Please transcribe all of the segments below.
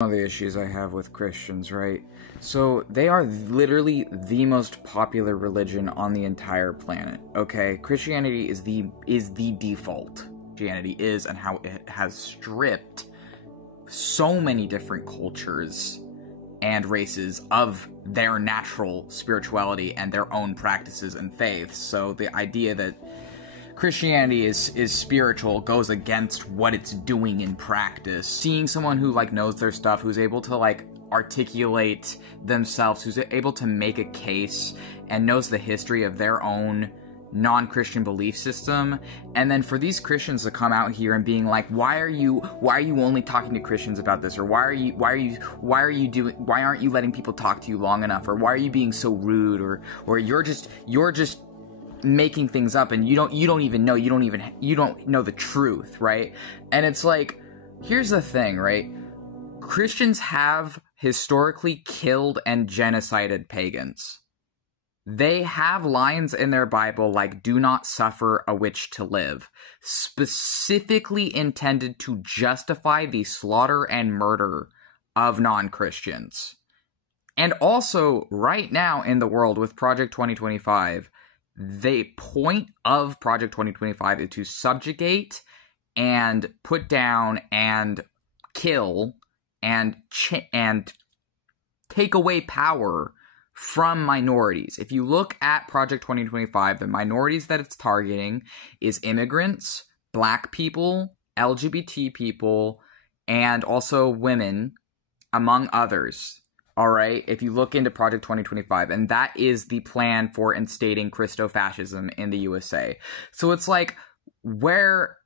One of the issues I have with Christians, right? So they are literally the most popular religion on the entire planet, okay? Christianity is the default. Christianity is, and how it has stripped so many different cultures and races of their natural spirituality and their own practices and faiths. So the idea that Christianity is spiritual goes against what it's doing in practice. Seeing someone who, like, knows their stuff, who's able to, like, articulate themselves, who's able to make a case and knows the history of their own non-Christian belief system, and then for these Christians to come out here and being like, why are you only talking to Christians about this, or why aren't you letting people talk to you long enough, or why are you being so rude, or you're just making things up and you don't know the truth, right? And it's like, here's the thing, right? Christians have historically killed and genocided pagans. They have lines in their Bible like, do not suffer a witch to live, specifically intended to justify the slaughter and murder of non-Christians. And also, right now in the world with Project 2025, the point of Project 2025 is to subjugate and put down and kill and take away power from minorities. If you look at Project 2025, the minorities that it's targeting is immigrants, black people, LGBT people, and also women, among others. All right, if you look into Project 2025, and that is the plan for instating Christo-fascism in the USA. So it's like, where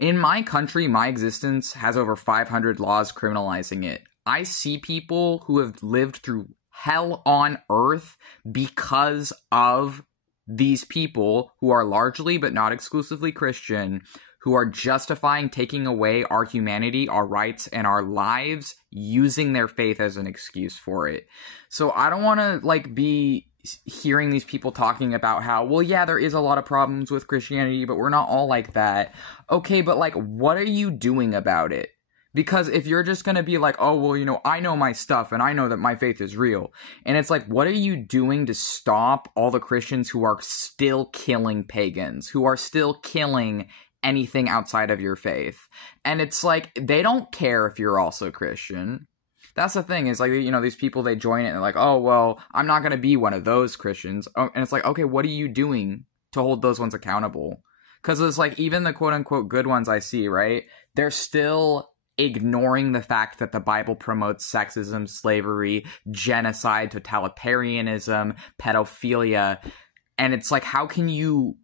in my country, my existence has over 500 laws criminalizing it. I see people who have lived through hell on earth because of these people who are largely but not exclusively Christian, who are justifying taking away our humanity, our rights, and our lives using their faith as an excuse for it. So I don't want to, like, be hearing these people talking about how, well, yeah, there is a lot of problems with Christianity, but we're not all like that. Okay, but, like, what are you doing about it? Because if you're just going to be like, oh, well, you know, I know my stuff and I know that my faith is real. And it's like, what are you doing to stop all the Christians who are still killing pagans, who are still killing anything outside of your faith? And it's like, they don't care if you're also Christian. That's the thing, is like, you know, these people, they join it and they're like, oh, well, I'm not going to be one of those Christians. Oh, and it's like, okay, what are you doing to hold those ones accountable? Because it's like, even the quote-unquote good ones I see, right, they're still ignoring the fact that the Bible promotes sexism, slavery, genocide, totalitarianism, pedophilia. And it's like, how can you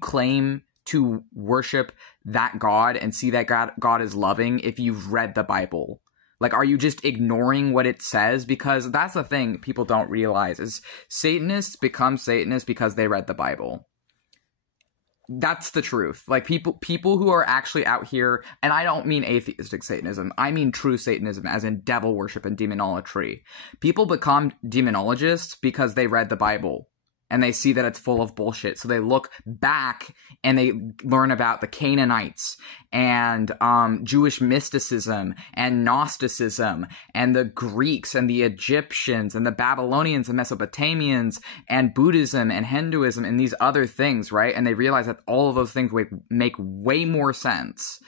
claim to worship that God and see that God is loving if you've read the Bible? Like, are you just ignoring what it says? Because that's the thing people don't realize, is Satanists become Satanists because they read the Bible. That's the truth. Like, people who are actually out here, and I don't mean atheistic Satanism, I mean true Satanism, as in devil worship and demonolatry. People become demonologists because they read the Bible and they see that it's full of bullshit. So they look back and they learn about the Canaanites and Jewish mysticism and Gnosticism and the Greeks and the Egyptians and the Babylonians and Mesopotamians and Buddhism and Hinduism and these other things, right? And they realize that all of those things make way more sense.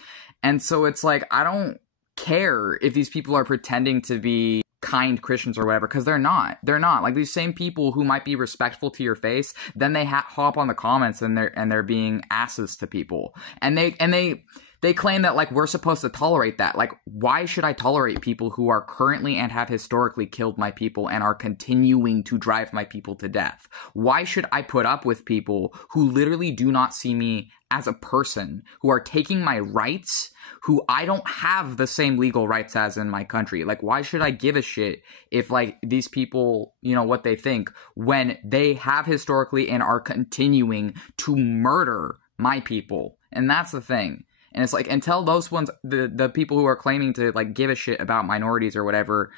And so it's like, I don't care if these people are pretending to be kind Christians or whatever, because they're not. Like, these same people who might be respectful to your face, then they hop on the comments and they're being asses to people, and they claim that, like, we're supposed to tolerate that. Like, why should I tolerate people who are currently and have historically killed my people and are continuing to drive my people to death? Why should I put up with people who literally do not see me as a person, who are taking my rights, who I don't have the same legal rights as in my country? Like, why should I give a shit if, like, these people, you know, what they think, when they have historically and are continuing to murder my people? And that's the thing. And it's like, until those ones, the people who are claiming to like give a shit about minorities or whatever,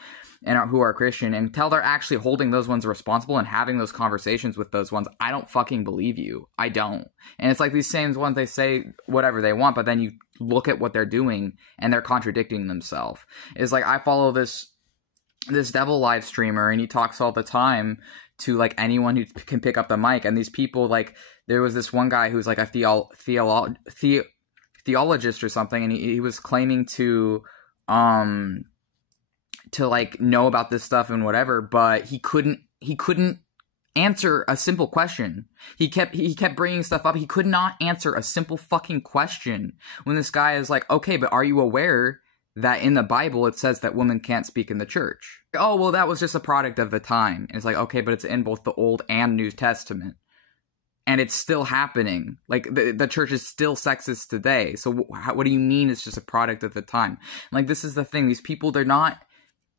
and who are Christian, until they're actually holding those ones responsible and having those conversations with those ones, I don't fucking believe you. I don't. And it's like these same ones, they say whatever they want, but then you look at what they're doing and they're contradicting themselves. It's like, I follow this devil live streamer, and he talks all the time to like anyone who can pick up the mic, and these people, like, there was this one guy who's like a theologist or something, and he was claiming to like know about this stuff and whatever, but he couldn't answer a simple question. He kept bringing stuff up. He could not answer a simple fucking question when this guy is like, okay, but are you aware that in the Bible it says that women can't speak in the church? Oh, well, that was just a product of the time. And it's like, okay, but it's in both the Old and New Testament, and it's still happening. Like, the church is still sexist today. So what do you mean it's just a product of the time? Like, this is the thing. These people, they're not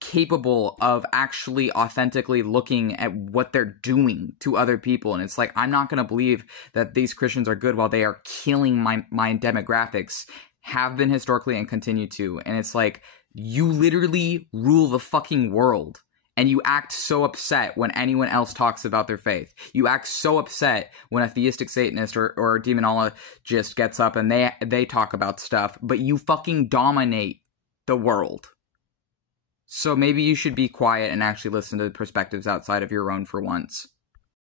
capable of actually authentically looking at what they're doing to other people. And it's like, I'm not going to believe that these Christians are good while they are killing my demographics, have been historically and continue to. And it's like, you literally rule the fucking world, and you act so upset when anyone else talks about their faith. You act so upset when a theistic Satanist or a demonologist gets up and they talk about stuff, but you fucking dominate the world. So maybe you should be quiet and actually listen to perspectives outside of your own for once.